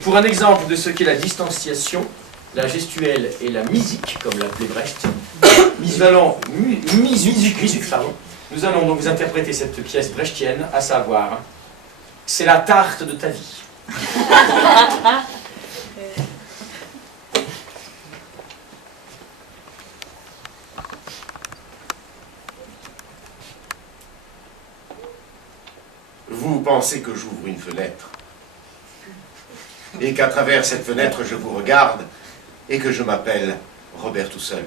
Pour un exemple de ce qu'est la distanciation, la gestuelle et la musique, comme l'appelait Brecht, nous allons donc vous interpréter cette pièce brechtienne, à savoir, c'est la tarte de ta vie. Vous pensez que j'ouvre une fenêtre et qu'à travers cette fenêtre je vous regarde et que je m'appelle Robert tout seul.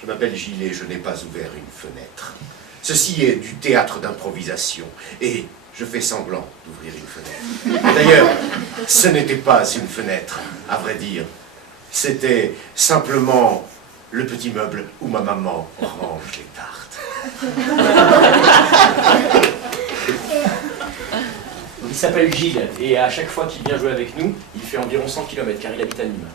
Je m'appelle Gilles et je n'ai pas ouvert une fenêtre. Ceci est du théâtre d'improvisation et je fais semblant d'ouvrir une fenêtre. D'ailleurs, ce n'était pas une fenêtre, à vrai dire. C'était simplement le petit meuble où ma maman range les tartes. Il s'appelle Gilles et à chaque fois qu'il vient jouer avec nous, il fait environ 100 km car il habite à Nîmes.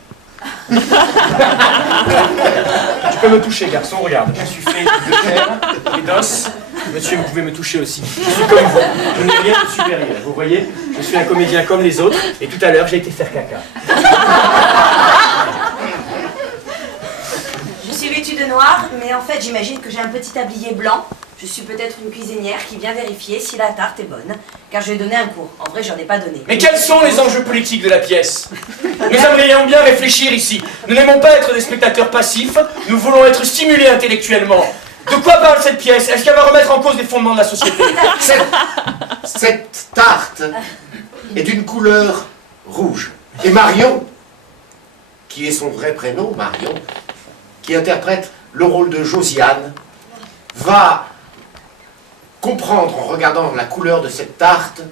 Tu peux me toucher, garçon, regarde. Je suis fait de chair et d'os. Monsieur, vous pouvez me toucher aussi. Je suis comme vous. Je n'ai rien de supérieur. Vous voyez, je suis un comédien comme les autres et tout à l'heure, j'ai été faire caca. Je suis vêtue de noir, mais en fait, j'imagine que j'ai un petit tablier blanc. Je suis peut-être une cuisinière qui vient vérifier si la tarte est bonne, car je vais donner un cours. En vrai, j'en ai pas donné. Mais quels sont les enjeux politiques de la pièce? Nous aimerions bien réfléchir ici. Nous n'aimons pas être des spectateurs passifs, nous voulons être stimulés intellectuellement. De quoi parle cette pièce? Est-ce qu'elle va remettre en cause les fondements de la société? Cette tarte est d'une couleur rouge. Et Marion, qui est son vrai prénom, Marion, qui interprète le rôle de Josiane, va comprendre en regardant la couleur de cette tarte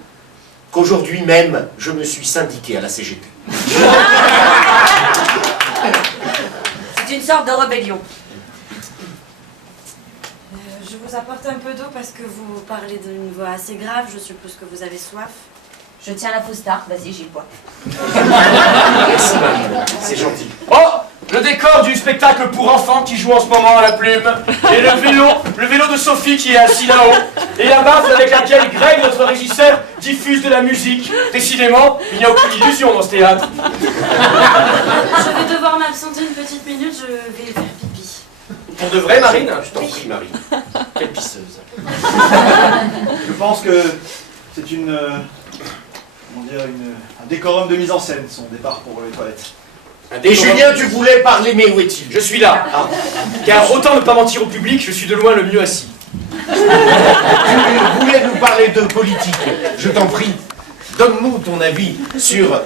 qu'aujourd'hui même, je me suis syndiqué à la CGT. C'est une sorte de rébellion. Je vous apporte un peu d'eau parce que vous parlez d'une voix assez grave. Je suppose que vous avez soif. Je tiens la fausse tarte, vas-y, j'y bois. Merci Marion, c'est gentil. Oh! Le décor du spectacle pour enfants qui joue en ce moment à la plume, et le vélo de Sophie qui est assis là-haut, et la baffe avec laquelle Greg, notre régisseur, diffuse de la musique. Décidément, il n'y a aucune illusion dans ce théâtre. Je vais devoir m'absenter une petite minute, je vais faire pipi. Pour de vrai, Marine? Je t'en prie, Marine. Quelle pisseuse. Je pense que c'est un décorum de mise en scène, son départ pour les toilettes. Et Julien, tu voulais parler, mais où est-il? Je suis là. Ah. Car autant ne pas mentir au public, je suis de loin le mieux assis. Tu voulais nous parler de politique, je t'en prie. Donne-nous ton avis sur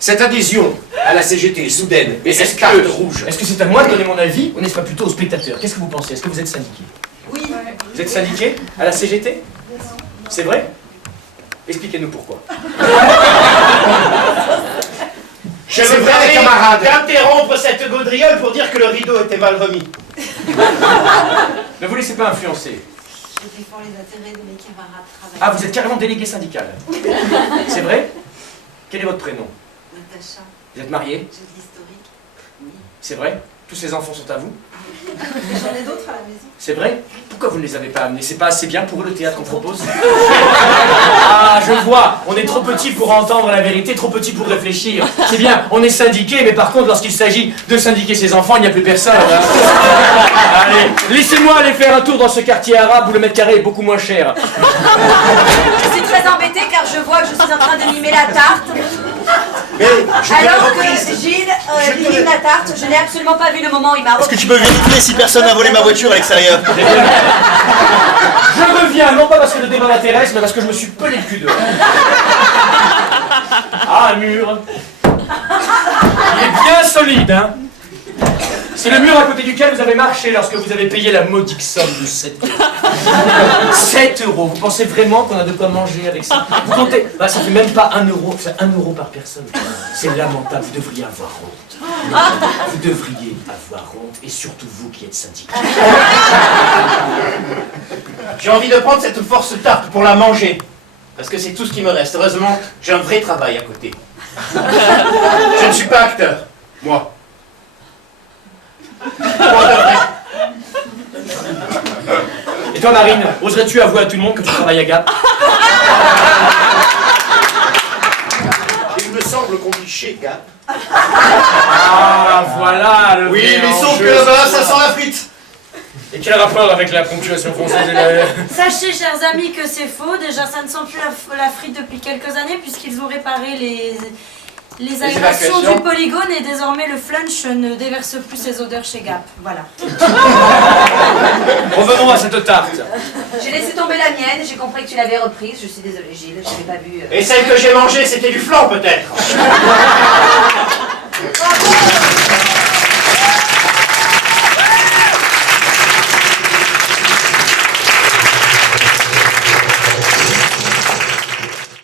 cette adhésion à la CGT soudaine et cette carte rouge. Est-ce que c'est à moi de donner mon avis ou n'est-ce pas plutôt aux spectateurs? Qu'est-ce que vous pensez? Est-ce que vous êtes syndiqué? Oui. Vous êtes syndiqué à la CGT? C'est vrai? Expliquez-nous pourquoi. Je me permets d'interrompre cette gaudriole pour dire que le rideau était mal remis. Ne vous laissez pas influencer. Je défends les intérêts de mes camarades travailleurs. Ah, vous êtes carrément délégué syndical. C'est vrai? Quel est votre prénom? Natacha, Vous êtes marié? j'ai de l'historique. C'est vrai? Tous ces enfants sont à vous? J'en ai d'autres à la maison. C'est vrai? Pourquoi vous ne les avez pas amenés? C'est pas assez bien pour eux le théâtre qu'on propose? Ah, je vois! On est trop petit pour entendre la vérité, trop petit pour réfléchir. C'est bien, on est syndiqué, mais par contre, lorsqu'il s'agit de syndiquer ses enfants, il n'y a plus personne. Hein. Allez, laissez-moi aller faire un tour dans ce quartier arabe où le mètre carré est beaucoup moins cher. Je suis très embêtée car je vois que je suis en train de mimer la tarte. Mais je t'ai Alors reprise. que Gilles mime la tarte, je n'ai absolument pas vu le moment où il m'a Est-ce que tu peux vérifier si personne n'a volé ma voiture à l'extérieur? Je reviens, non pas parce que le débat m'intéresse, mais parce que je me suis pelé le cul dehors. Ah, un mur. Il est bien solide, hein. C'est le mur à côté duquel vous avez marché lorsque vous avez payé la modique somme de 7 €. 7 €. Vous pensez vraiment qu'on a de quoi manger avec ça? Vous comptez? Bah, ça fait même pas 1 €. C'est 1 € par personne. C'est lamentable. Vous devriez avoir honte. Vous devriez avoir honte. Et surtout vous qui êtes syndicat. J'ai envie de prendre cette force tarte pour la manger. Parce que c'est tout ce qui me reste. Heureusement, j'ai un vrai travail à côté. Je ne suis pas acteur, moi. Pour de vrai. Et toi, Marine, oserais-tu avouer à tout le monde que tu travailles à Gap? Et quel rapport avec la ponctuation française et la... Sachez, chers amis, que c'est faux. Déjà, ça ne sent plus la frite depuis quelques années, puisqu'ils ont réparé les aérations évacuations. du polygone et désormais le flunch ne déverse plus ses odeurs chez Gap. Voilà. Revenons à cette tarte. J'ai laissé tomber la mienne, j'ai compris que tu l'avais reprise. Je suis désolée, Gilles, je n'avais pas vu. Et celle que j'ai mangée, c'était du flan peut-être.